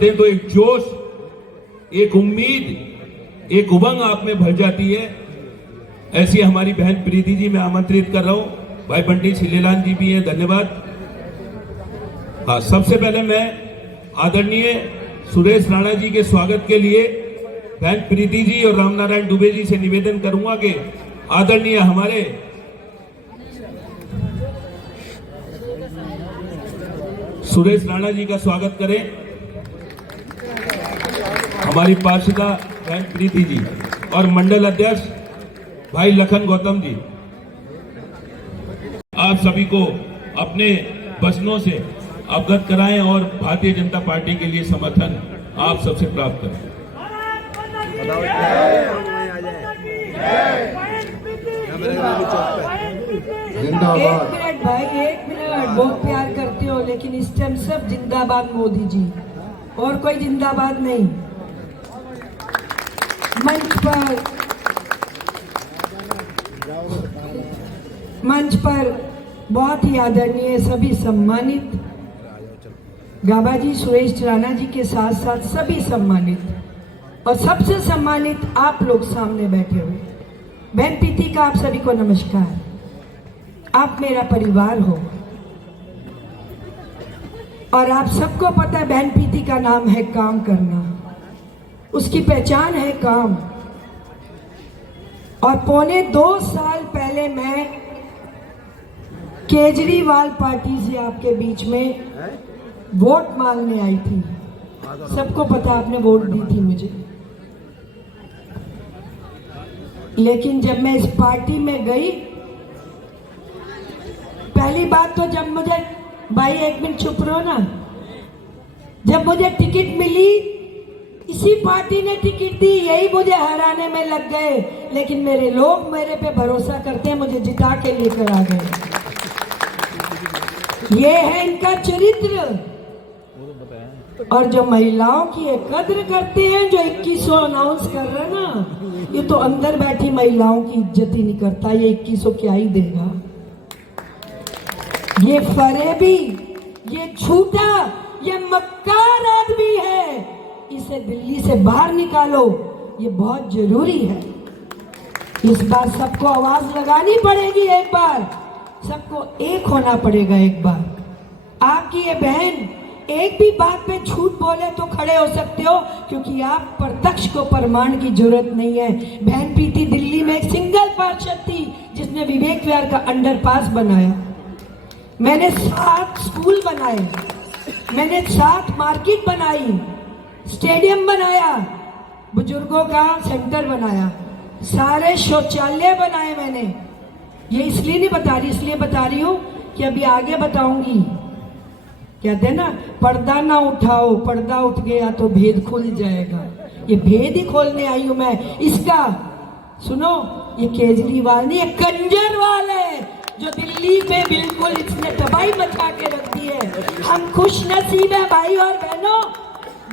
तो एक जोश, एक उम्मीद, एक उमंग आप में भर जाती है। ऐसी हमारी बहन प्रीति जी मैं आमंत्रित कर रहा हूं। भाई बंटी सिलेलाल जी भी हैं, धन्यवाद। हाँ, सबसे पहले मैं आदरणीय सुरेश राणा जी के स्वागत के लिए बहन प्रीति जी और रामनारायण दुबे जी से निवेदन करूंगा कि आदरणीय हमारे सुरेश राणा जी का स्वागत करें। हमारी पार्षदा बहन प्रीति जी और मंडल अध्यक्ष भाई लखन गौतम जी, आप सभी को अपने वचनों से अवगत कराएं और भारतीय जनता पार्टी के लिए समर्थन आप सबसे प्राप्त करें। एक मिनट भाई, एक मिनट। बहुत प्यार करते हो लेकिन इस टाइम सब जिंदाबाद मोदी जी, और कोई जिंदाबाद नहीं। मंच पर बहुत ही आदरणीय सभी सम्मानित गाबा जी, सुरेश राणा जी के साथ साथ सभी सम्मानित और सबसे सम्मानित आप लोग सामने बैठे हुए बहन प्रीति का आप सभी को नमस्कार। आप मेरा परिवार हो और आप सबको पता है बहन प्रीति का नाम है काम करना, उसकी पहचान है काम। और पौने 2 साल पहले मैं केजरीवाल पार्टी से आपके बीच में वोट मांगने आई थी। सबको पता आपने वोट दी थी मुझे, लेकिन जब मैं इस पार्टी में गई, पहली बात तो जब मुझे, भाई एक मिनट चुप रहो ना, जब मुझे टिकट मिली इसी पार्टी ने टिकट दी, यही मुझे हराने में लग गए, लेकिन मेरे लोग मेरे पे भरोसा करते हैं, मुझे जिता के लेकर आ गए। ये है इनका चरित्र। और जो महिलाओं की कद्र करते हैं, जो 2100 अनाउंस कर रहे हैं ना, ये तो अंदर बैठी महिलाओं की इज्जत ही नहीं करता। ये 2100 क्या ही देगा। ये फरेबी, ये झूठा, ये मक्कार आदमी है। इसे दिल्ली से बाहर निकालो, ये बहुत जरूरी है। इस बार सबको आवाज लगानी पड़ेगी, एक बार सबको एक होना पड़ेगा। एक बार आपकी ये बहन एक भी बात पे झूठ बोले तो खड़े हो सकते हो, क्योंकि आप प्रत्यक्ष को प्रमाण की जरूरत नहीं है। बहन प्रीति दिल्ली में एक सिंगल पार्षद थी जिसने विवेक विहार का अंडरपास बनाया। मैंने 7 स्कूल बनाए, मैंने 7 मार्केट बनाई, स्टेडियम बनाया, बुजुर्गों का सेंटर बनाया, सारे शौचालय बनाए मैंने। ये इसलिए नहीं बता रही, इसलिए बता रही हूँ कि अभी आगे बताऊंगी। कहते हैं ना, पर्दा ना उठाओ, पर्दा उठ गया तो भेद खुल जाएगा। ये भेद ही खोलने आई हूं मैं। इसका सुनो, ये केजरीवाल नहीं, ये कंजरवाल है जो दिल्ली में बिल्कुल इसने तबाही मचा के रख दी है। हम खुश नसीब है भाई और बहनों,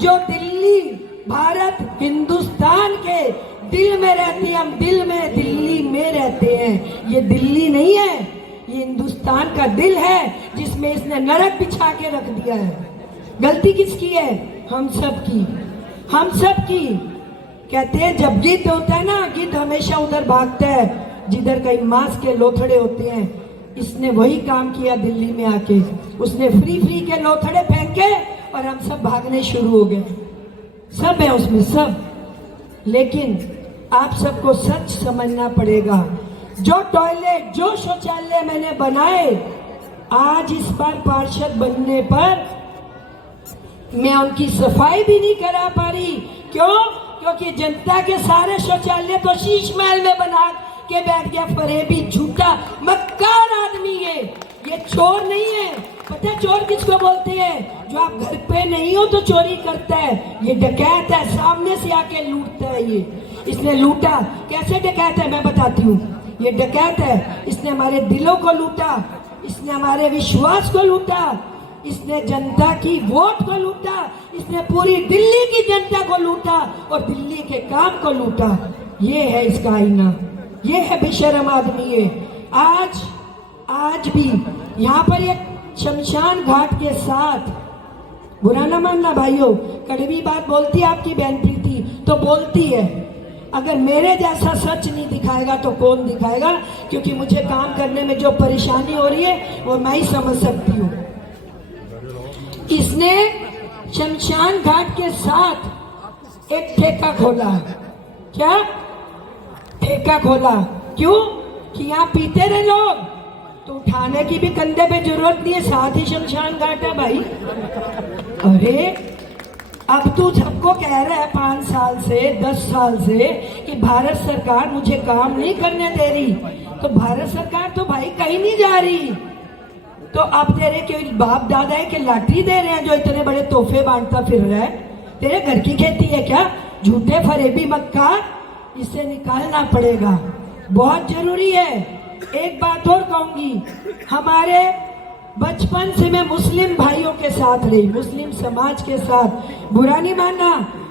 जो दिल्ली, भारत, हिंदुस्तान के दिल में रहती है। हम दिल में, दिल्ली में रहते हैं। ये दिल्ली नहीं है, ये हिंदुस्तान का दिल है, जिसमें इसने नरक बिछा के रख दिया है। गलती किसकी है? हम सब की, हम सब की। कहते हैं जब गिद्ध होता है ना, गिद्ध हमेशा उधर भागता है जिधर कहीं मांस के लोथड़े होते हैं। इसने वही काम किया दिल्ली में आके, उसने फ्री के लोथड़े फेंके और हम सब भागने शुरू हो गए। सब है उसमें, सब। लेकिन आप सबको सच समझना पड़ेगा। जो टॉयलेट, जो शौचालय मैंने बनाए, आज इस बार पार्षद बनने पर मैं उनकी सफाई भी नहीं करा पा रही। क्यों? क्योंकि जनता के सारे शौचालय तो शीश महल में बना के बैठ गया। फरेबी, झूठा, मक्कार आदमी है ये। चोर नहीं है। पता है चोर किसको बोलते हैं? जो आप घर पे नहीं हो तो चोरी करता है। ये डकैत है, सामने से आके लूटता है। ये इसने लूटा। कैसे डकैत है मैं बताती हूँ। ये डकैत है, इसने हमारे दिलों को लूटा, इसने हमारे विश्वास को लूटा, इसने जनता की वोट को लूटा, इसने पूरी दिल्ली की जनता को लूटा और दिल्ली के काम को लूटा। ये है इसका आईना, ये है बेशर्म आदमी। ये आज भी यहाँ पर एक शमशान घाट के साथ बुरा ना मानना भाइयों, कड़वी बात बोलती है आपकी बहन प्रीति तो बोलती है। अगर मेरे जैसा सच नहीं दिखाएगा तो कौन दिखाएगा, क्योंकि मुझे काम करने में जो परेशानी हो रही है वो मैं ही समझ सकती हूँ। इसने शमशान घाट के साथ एक ठेका खोला। क्या ठेका खोला? क्यों? कि यहाँ पीते रहे लोग, तो उठाने की भी कंधे पे जरूरत नहीं है, साथ ही शमशान घाट है भाई। अरे अब तू सबको कह रहा है 5 साल से 10 साल से कि भारत सरकार मुझे काम नहीं करने दे रही, तो भारत सरकार तो भाई कहीं नहीं जा रही। तो अब तेरे के बाप दादा है कि लाठी दे रहे हैं जो इतने बड़े तोहफे बांटता फिर रहा है? तेरे घर की खेती है क्या? झूठे फरेबी मक्कार, इसे निकालना पड़ेगा, बहुत जरूरी है। एक बात और कहूंगी, हमारे बचपन से मैं मुस्लिम भाइयों के साथ रही, मुस्लिम समाज के साथ। बुरा नहीं मानना,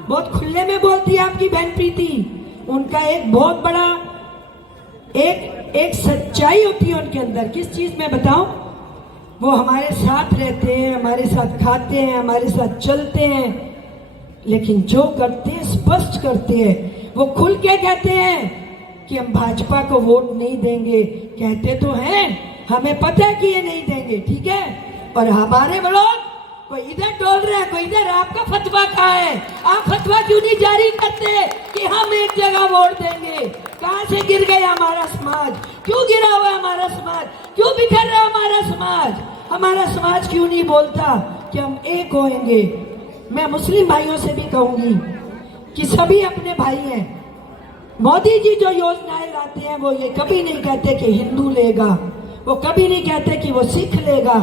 बहुत खुले में बोलती है आपकी बहन प्रीति। उनका एक बहुत बड़ा एक सच्चाई होती है उनके अंदर। किस चीज में बताऊं? वो हमारे साथ रहते हैं, हमारे साथ खाते हैं, हमारे साथ चलते हैं, लेकिन जो करते हैं स्पष्ट करते हैं। वो खुल के कहते हैं कि हम भाजपा को वोट नहीं देंगे, कहते तो हैं, हमें पता है कि ये नहीं देंगे, ठीक है। और हमारे लोग कोई इधर डोल रहा है, कोई इधर। आपका फतवा कहाँ है? आप फतवा क्यों नहीं जारी करते कि हम एक जगह वोट देंगे? कहाँ से गिर गया हमारा समाज? क्यों गिरा हुआ हमारा समाज? क्यों बिखर रहा हमारा समाज? हमारा समाज क्यों नहीं बोलता कि हम एक होएंगे? मैं मुस्लिम भाइयों से भी कहूंगी कि सभी अपने भाई हैं। मोदी जी जो योजनाएं लाते हैं वो ये कभी नहीं कहते कि हिंदू लेगा, वो कभी नहीं कहते कि वो सिख लेगा,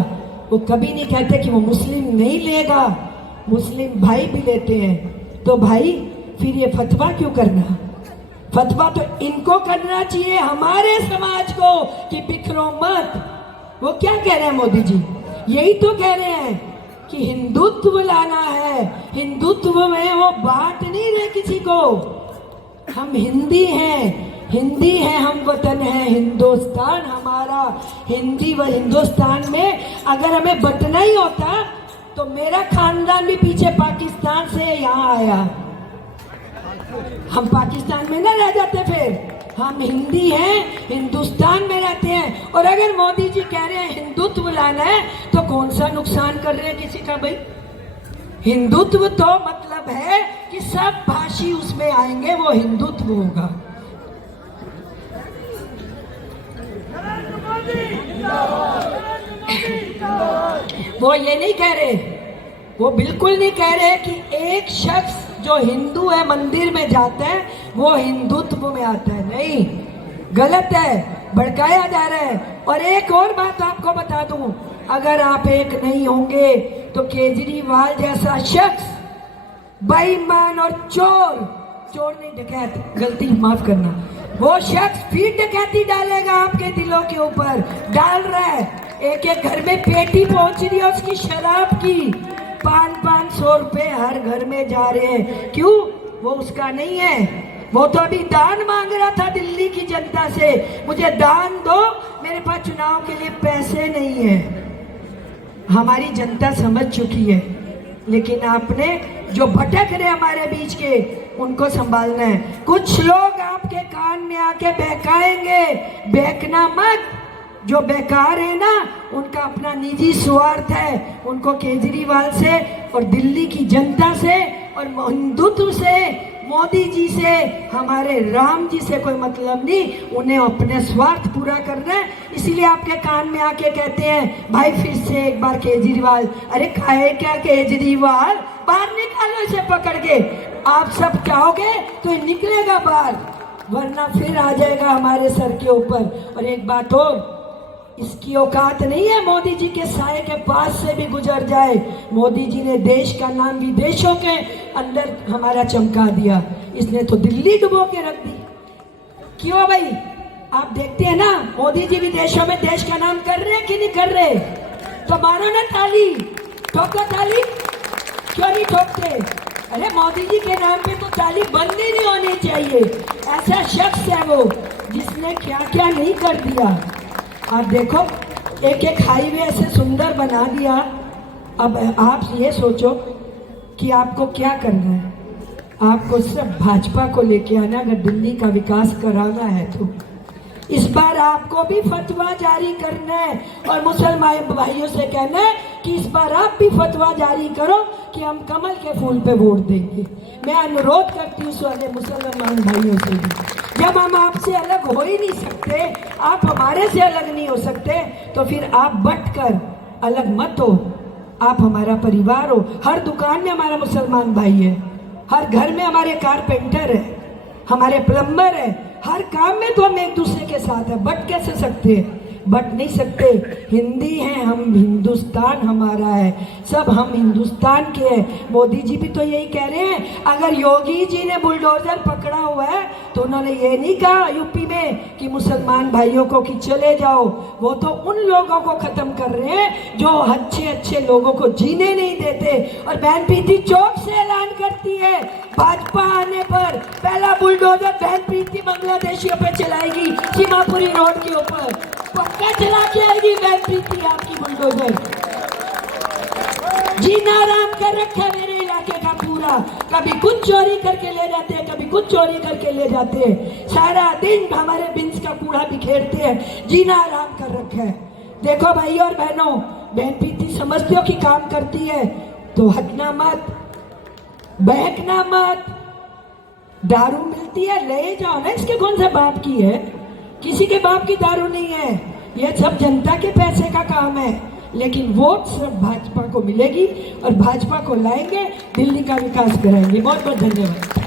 वो कभी नहीं कहते कि वो मुस्लिम नहीं लेगा। मुस्लिम भाई भी लेते हैं। तो भाई फिर ये फतवा क्यों करना? फतवा तो इनको करना चाहिए, हमारे समाज को, कि बिखरो मत। वो क्या कह रहे हैं मोदी जी? यही तो कह रहे हैं कि हिंदुत्व लाना है। हिंदुत्व में वो बांट नहीं रहे किसी को। हम हिंदी हैं, हिंदी है, हम वतन है हिंदुस्तान हमारा। हिंदी व हिंदुस्तान में अगर हमें बटना ही होता तो मेरा खानदान भी पीछे पाकिस्तान से यहाँ आया, हम पाकिस्तान में ना रह जाते। फिर हम हिंदी हैं, हिंदुस्तान में रहते हैं। और अगर मोदी जी कह रहे हैं हिंदुत्व लाना है तो कौन सा नुकसान कर रहे हैं किसी का भाई? हिंदुत्व तो मतलब है कि सब भाषी उसमें आएंगे, वो हिंदुत्व होगा। वो ये नहीं कह रहे, वो बिल्कुल नहीं कह रहे कि एक शख्स जो हिंदू है मंदिर में जाता है वो हिंदुत्व में आता है। नहीं, गलत है, भड़काया जा रहा है। और एक और बात आपको बता दूं, अगर आप एक नहीं होंगे तो केजरीवाल जैसा शख्स बेईमान और चोर नहीं डकैत, गलती माफ करना, वो शख्स फिर डकैती डालेगा आपके दिलों के ऊपर। डाल रहा है, एक एक घर में पेटी पहुंच रही है उसकी शराब की। 500 रुपए हर घर में जा रहे हैं। क्यों? वो उसका नहीं है, वो तो अभी दान मांग रहा था दिल्ली की जनता से, मुझे दान दो, मेरे पास चुनाव के लिए पैसे नहीं है। हमारी जनता समझ चुकी है, लेकिन आपने जो भटक रहे हमारे बीच के उनको संभालना है। कुछ लोग आपके कान में आके बहकाएंगे, बहकना मत। जो बेकार है ना, उनका अपना निजी स्वार्थ है। उनको केजरीवाल से और दिल्ली की जनता से और हिंदुत्व से, मोदी जी से, हमारे राम जी से कोई मतलब नहीं। उन्हें अपने स्वार्थ पूरा करना है, इसलिए आपके कान में आके कहते हैं भाई फिर से एक बार केजरीवाल। अरे खाए क्या केजरीवाल? बाहर निकालो इसे पकड़ के। आप सब चाहोगे तो ये निकलेगा बाहर, वरना फिर आ जाएगा हमारे सर के ऊपर। और एक बात और, इसकी औकात नहीं है मोदी जी के साए के पास से भी गुजर जाए। मोदी जी ने देश का नाम विदेशों के अंदर हमारा चमका दिया, इसने तो दिल्ली डुबो के रख दी। क्यों भाई? आप देखते हैं ना, मोदी जी विदेशों में देश का नाम कर रहे हैं कि नहीं कर रहे? तो मारो ना ताली, ठोको ताली। क्यों नहीं ठोकते? अरे मोदी जी के नाम पे तो ताली बंद ही नहीं होनी चाहिए। ऐसा शख्स है वो जिसने क्या क्या नहीं कर दिया। आप देखो, एक एक हाईवे ऐसे सुंदर बना दिया, अब आप ये सोचो कि आपको क्या करना है। आपको सिर्फ भाजपा को लेके आना, अगर दिल्ली का विकास कराना है तो। इस बार आपको भी फतवा जारी करना है और मुसलमान भाइयों से कहना है कि इस बार आप भी फतवा जारी करो कि हम कमल के फूल पे वोट देंगे। मैं अनुरोध करती हूँ सारे मुसलमान भाइयों से भी, जब हम आपसे अलग हो ही नहीं सकते, आप हमारे से अलग नहीं हो सकते, तो फिर आप बट कर अलग मत हो। आप हमारा परिवार हो। हर दुकान में हमारा मुसलमान भाई है, हर घर में हमारे कारपेंटर है, हमारे प्लम्बर है, हर काम में तो हम एक दूसरे के साथ है। बट कैसे सकते हैं? बट नहीं सकते। हिंदी हैं हम, हिंदुस्तान हमारा है, सब हम हिंदुस्तान के हैं। मोदी जी भी तो यही कह रहे हैं। अगर योगी जी ने बुलडोजर पकड़ा हुआ है तो उन्होंने ये नहीं कहा यूपी में कि मुसलमान भाइयों को कि चले जाओ, वो तो उन लोगों को खत्म कर रहे हैं जो अच्छे अच्छे लोगों को जीने नहीं देते। और बहन प्रीति चौक से ऐलान करती है भाजपा आने पर पहला बुलडोजर बहन प्रीति बांग्लादेशियों पे चलाएगी, सीमापुरी रोड के ऊपर पक्का चला के आएगी बहन प्रीति आपकी बुलडोजर। जीना आराम कर रखा है मेरे इलाके का पूरा। कभी कुछ चोरी करके ले जाते हैं, कभी कुछ चोरी करके ले जाते हैं, सारा दिन हमारे बिन्स का कूड़ा बिखेरते हैं। जीना आराम कर रखा है। देखो भाई और बहनों, बहन प्रीति समझते हो कि काम करती है तो हटना मत, बहकना मत। दारू मिलती है ले जाओ ना, इसके कौन सा बाप की है? किसी के बाप की दारू नहीं है, ये सब जनता के पैसे का काम है। लेकिन वोट सिर्फ भाजपा को मिलेगी और भाजपा को लाएंगे, दिल्ली का विकास कराएंगे। बहुत बहुत धन्यवाद।